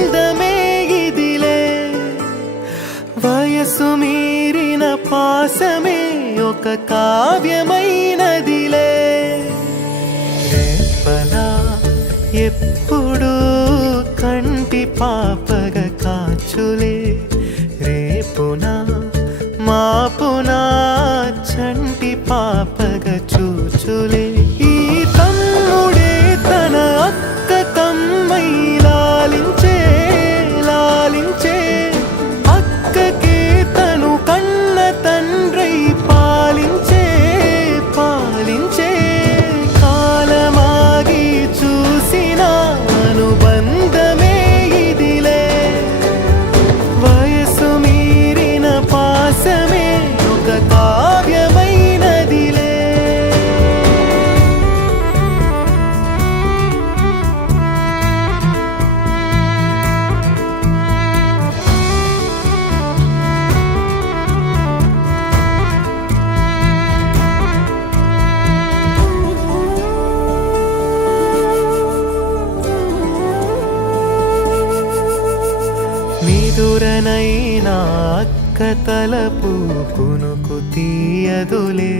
అనుబంధమే ఇదిలే వయసు మీరిన పాసమే ఒక కావ్యమైనదిలే రేపలా ఎప్పుడు కంటి పాపగ కాచులే రేపునా మాపునా చంటి పాపగ చూచులే ఈ తమ్ముడే తన అక్క కమ్మై లాలించే లాలించే అక్కకే తను కన్న తండ్రై పాలించే పాలించే కాలమాగి చూసిన అనుబంధమే ఇదిలే వయసు మీరిన పాసమే ఒక కావ్యమైనదిలే నిదురనైనా అక్క తలపు కునుకు తీయదులే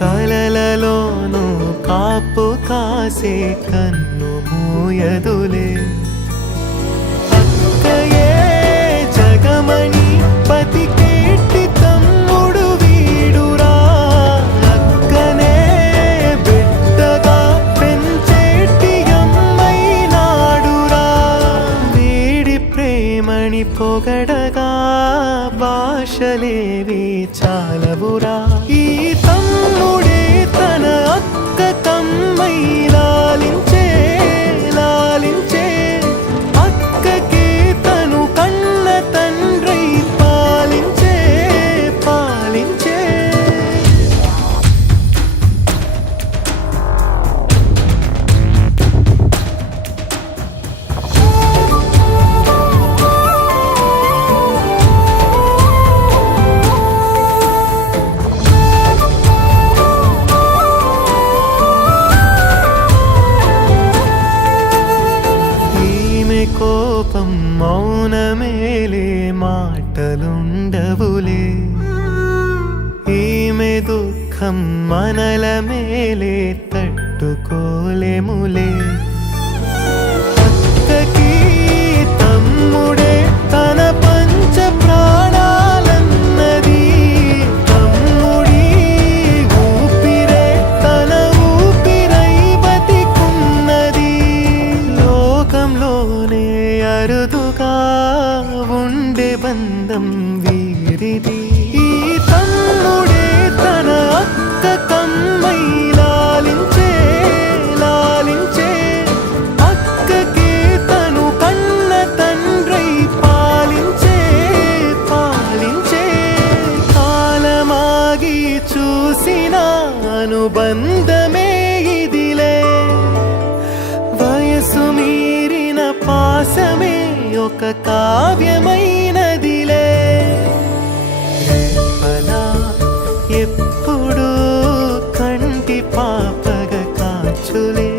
కలలలోనూ కాపు కాసే కన్ను మూయదులే అక్కయే జగమణి పతికేటి తమ్ముడు వీడురా అక్కనే బిడ్డగా పెంచేటి అమ్మైనాడురా వీడి ప్రేమని పొగడగా భాషలేవి చాలవురా ఈ తమ్ముడే తన అక్క కమ్మై లాలించే లాలించే అక్కకే తను కన్న తండ్రై పాలించే పాలించే కోపం మౌనమేలే మాటలుండవులే ఈమె దుఃఖం మనల మేలే తట్టుకోలేములే అక్కకి తమ్ముడే తన పంచ ప్రాణాలన్నది తమ్ముడి ఊపిరే తన ఊపిరై బతికున్నది లోకంలోనే అరుదుగా ఉండే బంధం వీరిది ఈ తమ్ముడే తన అక్క కమ్మై లాలించే లాలించే అక్కకే తను కన్న తండ్రై పాలించే పాలించే కాలమాగి చూసిన అనుబంధమే ఇదిలే వయసు మీరిన పాసమే ఒక కావ్యమైనదిలే రేపలా ఎప్పుడు కంటి పాపగ కాచులే